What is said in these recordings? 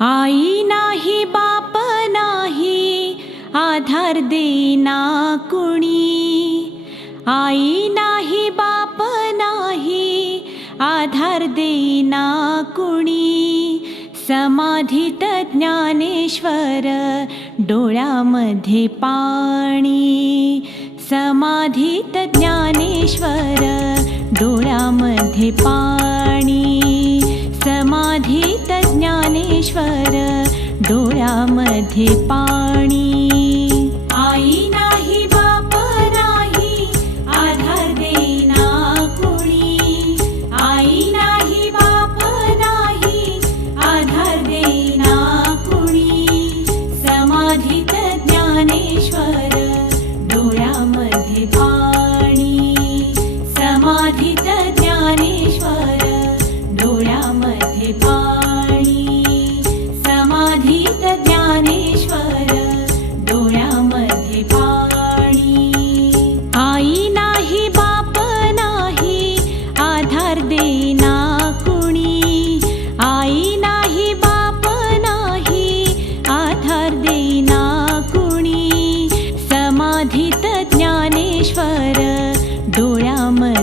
I नाही बाप नाही आधार देना कुणी. आई नाही बाप नाही आधार देना कुणी. समाधित ज्ञानेश्वर डोळ्यामध्ये पाणी. समाधित ज्ञानेश्वर डोळ्यामध्ये पाणी. ईश्वर डोळ्यामध्ये पाणी।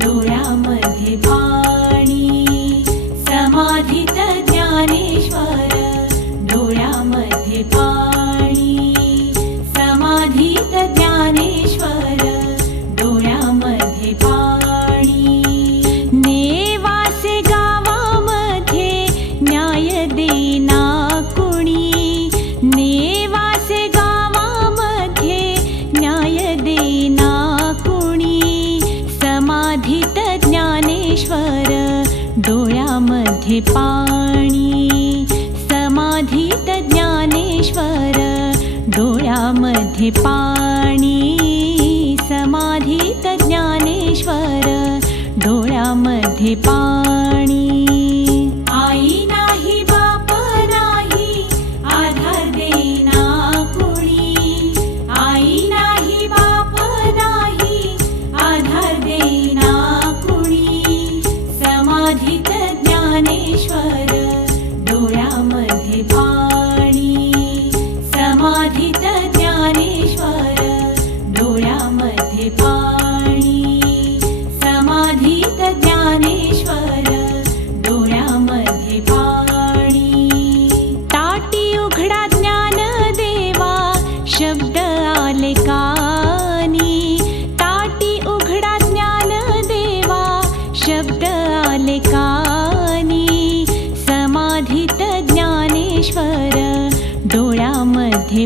डो्यामधे पाणि समाधि ज्ञानेश्वर डोळामध्ये समाधि समाधित ज्ञानेश्वर डोळ्यामध्ये पाणि समाधित ज्ञानेश्वर डोळ्यामध्ये पाणी.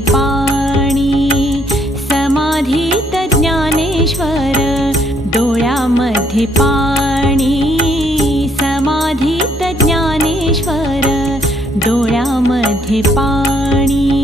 णि समाधि त ज्ञा डोळ्यामधे पाणि। समाधि डोळ्यामध्ये पाणी।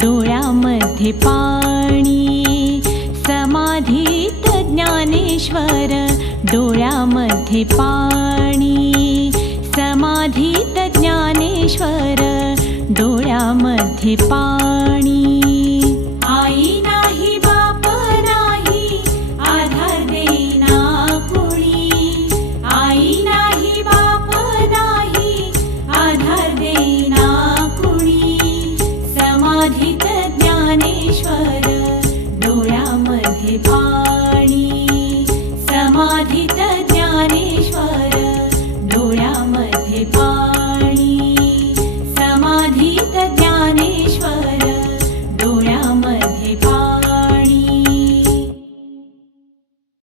डो्यामधे पाणि ज्ञानेश्वर डोळ्यामध्ये पाणी समाधि ज्ञानेश्वर डोळ्यामध्ये पाणी.